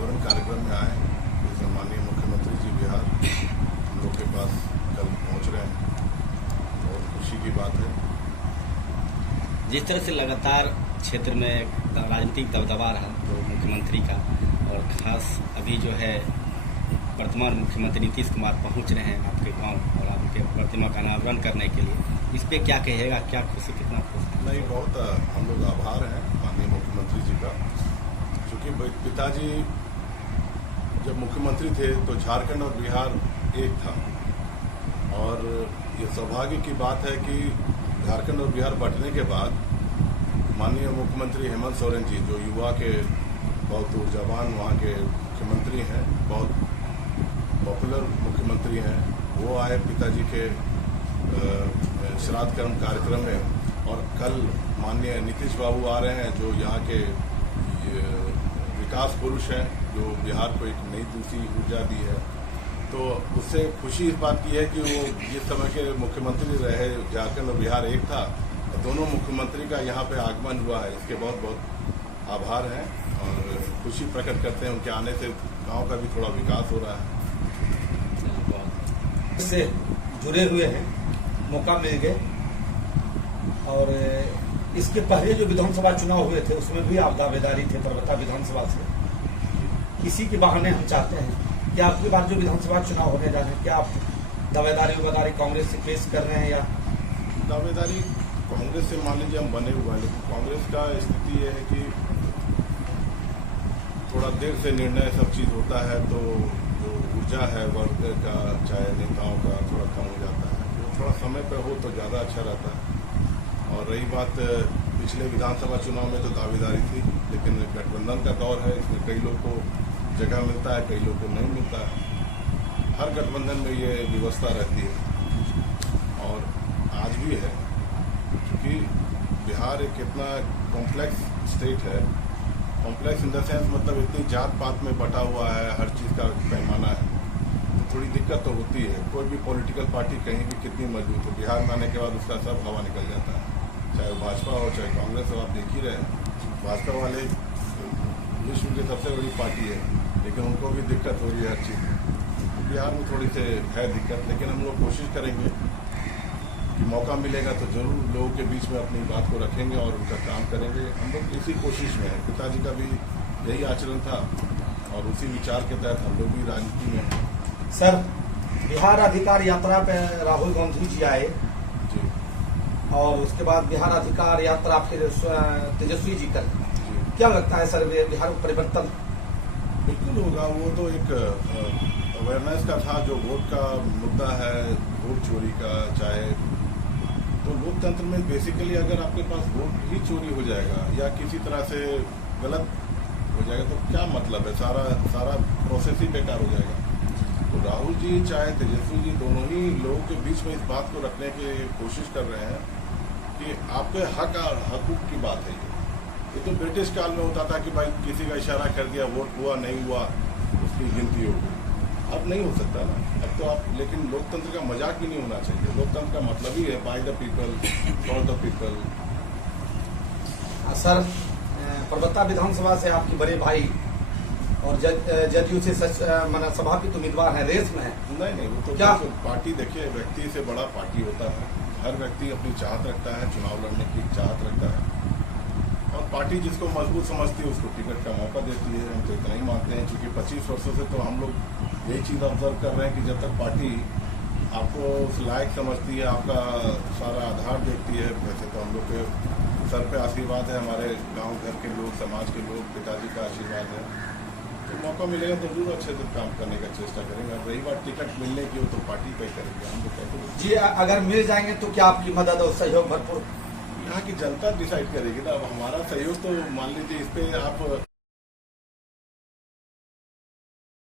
अनावरण कार्यक्रम में आए, जिसमें माननीय मुख्यमंत्री जी बिहार हम लोग के पास कल पहुंच रहे हैं। बहुत खुशी की बात है। जिस तरह से लगातार क्षेत्र में राजनीतिक दबदबा रहा तो मुख्यमंत्री का, और खास अभी जो है वर्तमान मुख्यमंत्री नीतीश कुमार पहुंच रहे हैं आपके गांव और आपके प्रतिमा का अनावरण करने के लिए, इस पे क्या कहिएगा? क्या खुशी, कितना खुशी? नहीं, बहुत हम लोग आभार हैं माननीय मुख्यमंत्री जी का, क्योंकि पिताजी जब मुख्यमंत्री थे तो झारखंड और बिहार एक था, और ये सौभाग्य की बात है कि झारखंड और बिहार बंटने के बाद माननीय मुख्यमंत्री हेमंत सोरेन जी, जो युवा के बहुत ऊर्जावान वहाँ के मुख्यमंत्री हैं, बहुत पॉपुलर मुख्यमंत्री हैं, वो आए पिताजी के श्राद्ध कर्म कार्यक्रम में। और कल माननीय नीतीश बाबू आ रहे हैं, जो यहाँ के विकास पुरुष हैं, जो बिहार को एक नई दूसरी ऊर्जा दी है। तो उससे खुशी इस बात की है कि वो जिस समय के मुख्यमंत्री रहे, झारखंड और बिहार एक था, दोनों मुख्यमंत्री का यहाँ पे आगमन हुआ है, इसके बहुत बहुत आभार हैं और खुशी प्रकट करते हैं। उनके आने से गांव का भी थोड़ा विकास हो रहा है। इससे जुड़े हुए हैं, मौका मिल गए। और इसके पहले जो विधानसभा चुनाव हुए थे उसमें भी आप दावेदारी थे पर्वता विधानसभा से। इसी के बहाने हम चाहते हैं कि आपके बाद जो विधानसभा चुनाव होने जा रहे हैं, क्या आप दावेदारी कांग्रेस से पेश कर रहे हैं? या दावेदारी कांग्रेस से मान लीजिए हम बने हुए हैं, लेकिन कांग्रेस का स्थिति ये है कि थोड़ा देर से निर्णय सब चीज़ होता है, तो जो ऊर्जा है वर्ग का, चाहे नेताओं का, थोड़ा कम हो जाता है। तो थोड़ा समय पर हो तो ज़्यादा अच्छा रहता है। और रही बात पिछले विधानसभा चुनाव में, तो दावेदारी थी, लेकिन गठबंधन का दौर है, इसमें कई लोग को जगह मिलता है, कई लोग को नहीं मिलता है। हर गठबंधन में ये व्यवस्था रहती है और आज भी है, क्योंकि बिहार एक इतना कॉम्प्लेक्स स्टेट है। कॉम्प्लेक्स इन द सेंस मतलब इतनी जात पात में बटा हुआ है, हर चीज़ का पैमाना है, तो थोड़ी दिक्कत तो होती है। कोई भी पॉलिटिकल पार्टी कहीं भी कितनी मजबूत हो, बिहार में आने के बाद उसका सब हवा निकल जाता है, चाहे वो भाजपा हो चाहे कांग्रेस हो। आप देख ही रहे, भाजपा वाले विश्व की सबसे बड़ी पार्टी है, लेकिन उनको भी दिक्कत हो रही है हर चीज़ में। बिहार में थोड़ी से है दिक्कत, लेकिन हम लोग कोशिश करेंगे कि मौका मिलेगा तो जरूर लोगों के बीच में अपनी बात को रखेंगे और उनका काम करेंगे। हम लोग इसी कोशिश में हैं। पिताजी का भी यही आचरण था और उसी विचार के तहत हम लोग भी राजनीति में हैं। सर, बिहार अधिकार यात्रा पे राहुल गांधी जी आए जी, और उसके बाद बिहार अधिकार यात्रा फिर तेजस्वी जी कर, क्या लगता है सर बिहार में परिवर्तन? बिल्कुल होगा। वो तो एक अवेयरनेस का था, जो वोट का मुद्दा है, वोट चोरी का, चाहे तो लोकतंत्र में बेसिकली अगर आपके पास वोट ही चोरी हो जाएगा या किसी तरह से गलत हो जाएगा तो क्या मतलब है? सारा प्रोसेस ही बेकार हो जाएगा। तो राहुल जी चाहे तेजस्वी जी, दोनों ही लोगों के बीच में इस बात को रखने की कोशिश कर रहे हैं कि आपके हक और हकूक की बात है। ये तो ब्रिटिश काल में होता था कि भाई किसी का इशारा कर दिया, वोट हुआ नहीं हुआ, उसकी गिनती हो गई। अब नहीं हो सकता ना, अब तो आप, लेकिन लोकतंत्र का मजाक भी नहीं होना चाहिए। लोकतंत्र का मतलब ही है by the people for the people. Sir, पर्वता विधानसभा से आपके बड़े भाई और जदयू से सभापित उम्मीदवार है, रेस में है। नहीं, वो तो क्या पार्टी, देखिए व्यक्ति से बड़ा पार्टी होता है। हर व्यक्ति अपनी चाहत रखता है, चुनाव लड़ने की चाहत रखता है, और पार्टी जिसको मजबूत समझती है उसको टिकट का मौका देती है। हम तो इतना ही मानते हैं, क्योंकि 25 वर्षों से तो हम लोग यही चीज़ ऑब्जर्व कर रहे हैं कि जब तक पार्टी आपको उस लायक समझती है, आपका सारा आधार देखती है। वैसे तो हम लोग के सर पे आशीर्वाद है, हमारे गांव घर के लोग, समाज के लोग, पिताजी का आशीर्वाद है। तो मौका मिलेगा तो जरूर अच्छे से काम करने का चेष्टा करेंगे। अब रही बात टिकट मिलने की, हो तो पार्टी तय करेंगे, हम लोग कहते जी। अगर मिल जाएंगे तो क्या आपकी मदद और सहयोग भरपूर यहाँ की जनता डिसाइड करेगी ना। अब हमारा सहयोग तो मान लीजिए इस पे आप